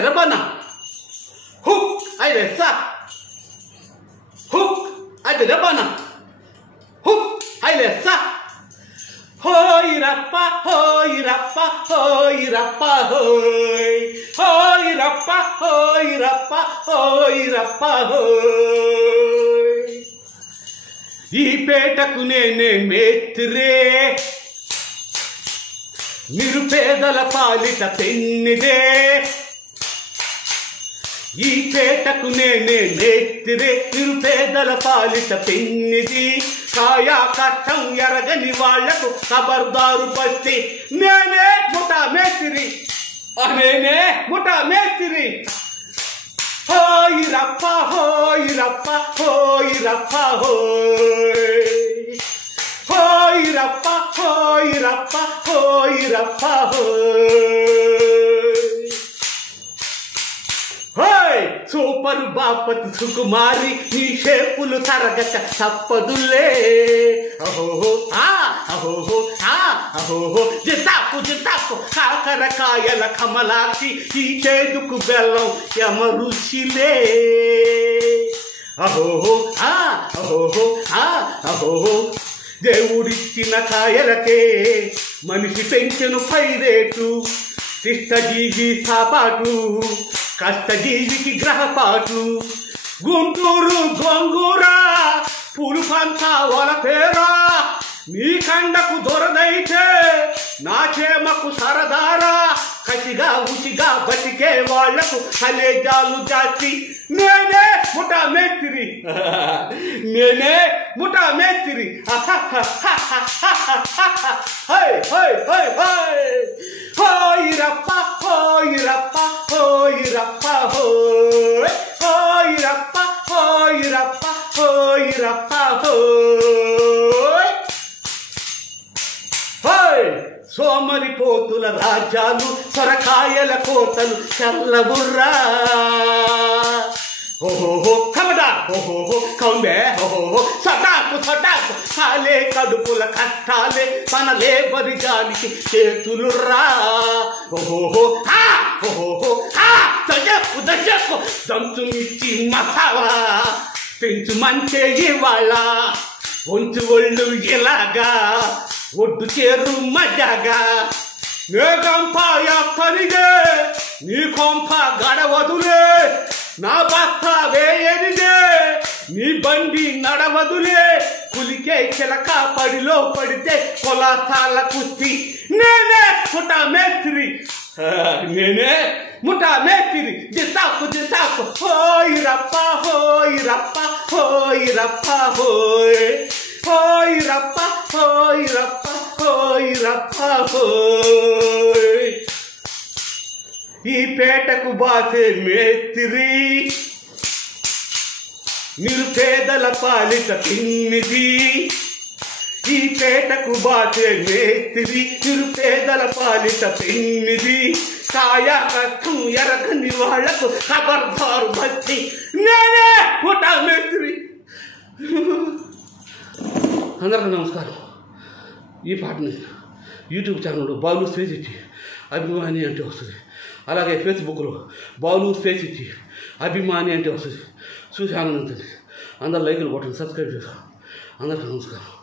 Rabana. Hook, I the sa. Hook, I the Rabana. Hook, I the sa. Hoi rappa, hoi rappa, hoi rappa, hoi. Hoi rappa, hoi rappa, hoi rappa, hoi. ఈ పేటకు నేనే మేత్రే నిరుపేదల పాలిట పెన్నిదే ఈ పేటకు నేనే మేత్రే నిరుపేదల పాలిట పెన్నిది కాయా కట్టం ఎరగని వాళ్లకు ఖబర్దారు బస్తి నేనే ముఠా మేస్త్రి నేనే ముఠా మేస్త్రి హోయ్ రప్ప హోయ్ రప్ప హోయ్ రప్ప హోయ్ హోయ్ రప్ప హోయ్ రప్ప హోయ్ రప్ప హోయ్ సూపర్ బాపత్ సుకుమారి నీ షేపులు తరగక తప్పదులే అహోహో అహోహో అహోహో జితాపు జితాపు కాకరకాయల కమలాక్షి ఈ చేదుకు బెల్లం యమరుచిలే అహోహో అహోహో అహోహో దేవుడిచ్చిన కాయలకే మనిషి పెంచెను పైరేటు తిష్టజీవి సాపాటు కష్టజీవికి గ్రహపాటు గుంటూరు గోంగూర పులుపంత వలపేరా నీ కండకు దొరదైతే నా చేమకు సరదారా కసిగా ఉచిగా బతికే వాళ్లకు కలేజాలు జాస్తి నేనే ముఠా మేస్త్రి నేనే ముఠా మేస్త్రి హోయ్ రప్ప హోయ్ రప్ప హోయ్ రప్ప హోయ్ హోయ్ రప్ప హోయ్ రప్ప హోయ్ రప్ప హోయ్ హోయ్ సోమరిపోతుల రాజ్యాలు సొరకాయల కోతలు చల్లబుర్రా ఓహో కమడా ఓహో కౌంబే ఓహో సటాకు సటాకు కాలే కడుపుల కష్టాలే పనలే బరిగానికి చేతులుర్రా ఓహో ఓహో దజకు దజకు దంచు మిర్చి మసాలా పెంచు మంచే ఇవాళ ఒంచు ఒళ్ళు ఇలాగా ఒడ్డు చేరు మజాగా నే గంప ఎక్కనిదే నీ కొంప గడవదులే నా బస్త వేయనిదే నీ బండి నడవదులే కులికే చిలక పడిలో పడితే కొలాసాల కుస్తీ నేనే ముఠా మేస్త్రి నేనే ముఠా మేస్త్రి జితాకు జితాకు హోయ్ రప్ప హోయ్ రప్ప హోయ్ రప్ప హోయ్ హోయ్ రప్ప హోయ్ రప్ప హోయ్ రప్ప హోయ్ ఈ పేటకు బాసే మేస్త్రి నిరుపేదల పాలిట పిన్నిది ఈ పేటకు బాసే మేస్త్రి నిరుపేదల పాలిట పిన్నిది కాయా కష్టం ఎరగని వాళ్లకు ఖబర్దారు బస్తి నేనే ముఠా మేస్త్రి అందరికీ నమస్కారం. ఈ పాటని యూట్యూబ్ ఛానల్లో బాలు స్పేస్ ఇచ్చి అభిమాని అంటే వస్తుంది, అలాగే ఫేస్బుక్లో బాలు స్పేస్ ఇచ్చి అభిమాని అంటే వస్తుంది. చూసి ఆనందించండి. అందరు లైకులు కొట్టండి, సబ్స్క్రైబ్ చేస్తాం. అందరికీ నమస్కారం.